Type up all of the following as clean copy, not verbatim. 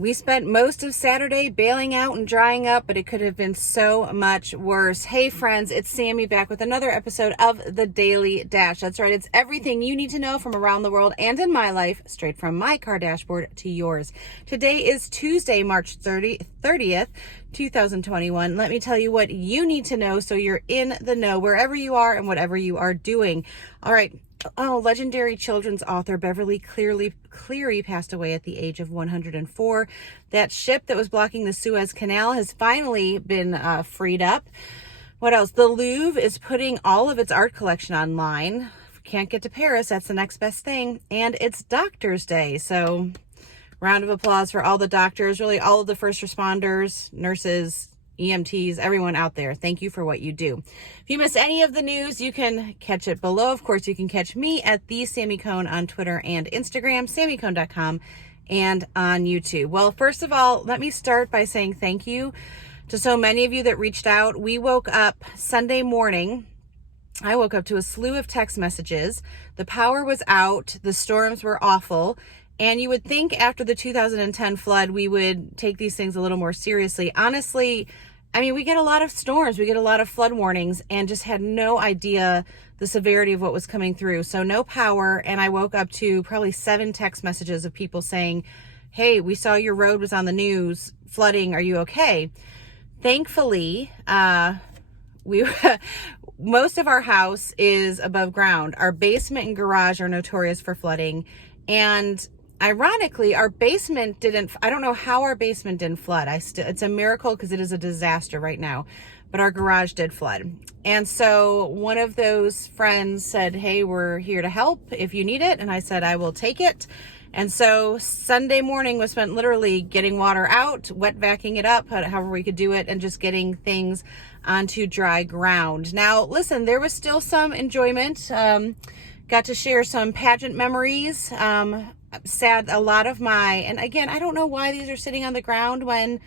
We spent most of Saturday bailing out and drying up, but it could have been so much worse. Hey friends, it's Sammy back with another episode of The Daily Dash. That's right, it's everything you need to know from around the world and in my life, straight from my car dashboard to yours. Today is Tuesday, March 30th, 2021. Let me tell you what you need to know so you're in the know wherever you are and whatever you are doing. All right. Oh, legendary children's author Beverly Cleary passed away at the age of 104. That ship that was blocking the Suez Canal has finally been freed up. What else? The Louvre is putting all of its art collection online. If you can't get to Paris, that's the next best thing. And it's Doctors' Day. So round of applause for all the doctors, really all of the first responders, nurses, EMTs, everyone out there. Thank you for what you do. If you miss any of the news, you can catch it below. Of course, you can catch me at the Sammy Cone on Twitter and Instagram, sammycone.com, and on YouTube. Well, first of all, let me start by saying thank you to so many of you that reached out. We woke up Sunday morning. I woke up to a slew of text messages. The power was out. The storms were awful. And you would think after the 2010 flood, we would take these things a little more seriously. Honestly, I mean, we get a lot of storms, we get a lot of flood warnings, and just had no idea the severity of what was coming through. So no power. And I woke up to probably 7 text messages of people saying, hey, we saw your road was on the news, flooding, are you okay? Thankfully, most of our house is above ground. Our basement and garage are notorious for flooding. And ironically, our basement didn't, I don't know how our basement didn't flood. It's a miracle because it is a disaster right now, but our garage did flood. And so one of those friends said, hey, we're here to help if you need it. And I said, I will take it. And so Sunday morning was spent literally getting water out, wet vacuuming it up, however we could do it, and just getting things onto dry ground. Now, listen, there was still some enjoyment. Got to share some pageant memories. Sad, a lot of and again, I don't know why these are sitting on the ground when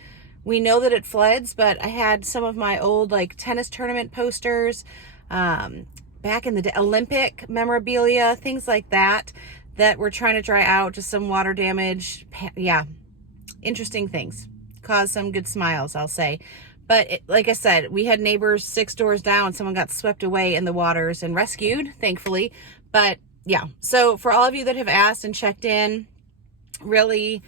we know that it floods, but I had some of my old like tennis tournament posters, back in the day, Olympic memorabilia, things like that we're trying to dry out, just some water damage. Yeah, interesting things. Caused some good smiles, I'll say. But like I said, we had neighbors 6 doors down. Someone got swept away in the waters and rescued, thankfully. But yeah, so for all of you that have asked and checked in, really,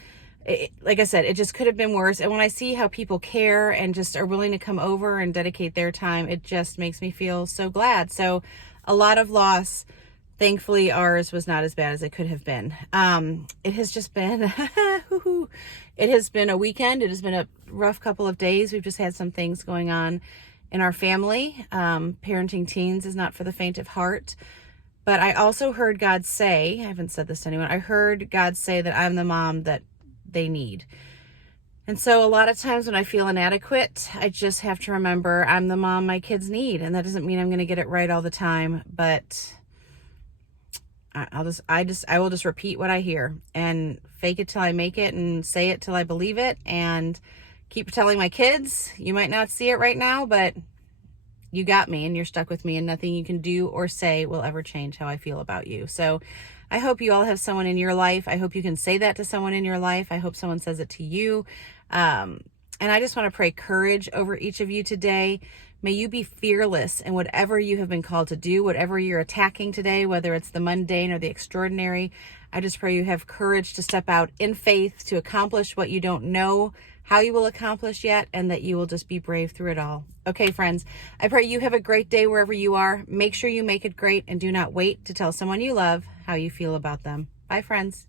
like I said, it just could have been worse. And when I see how people care and just are willing to come over and dedicate their time, it just makes me feel so glad. So a lot of loss. Thankfully, ours was not as bad as it could have been. It has just been, it has been a weekend. It has been a rough couple of days. We've just had some things going on in our family. Parenting teens is not for the faint of heart. But I also heard God say, I haven't said this to anyone, I heard God say that I'm the mom that they need. And so a lot of times when I feel inadequate, I just have to remember I'm the mom my kids need. And that doesn't mean I'm going to get it right all the time, but I will just repeat what I hear and fake it till I make it and say it till I believe it and keep telling my kids, you might not see it right now, but you got me and you're stuck with me and nothing you can do or say will ever change how I feel about you. So I hope you all have someone in your life. I hope you can say that to someone in your life. I hope someone says it to you. And I just want to pray courage over each of you today. May you be fearless in whatever you have been called to do, whatever you're attacking today, whether it's the mundane or the extraordinary. I just pray you have courage to step out in faith to accomplish what you don't know how you will accomplish yet, and that you will just be brave through it all. Okay, friends, I pray you have a great day wherever you are. Make sure you make it great and do not wait to tell someone you love how you feel about them. Bye, friends.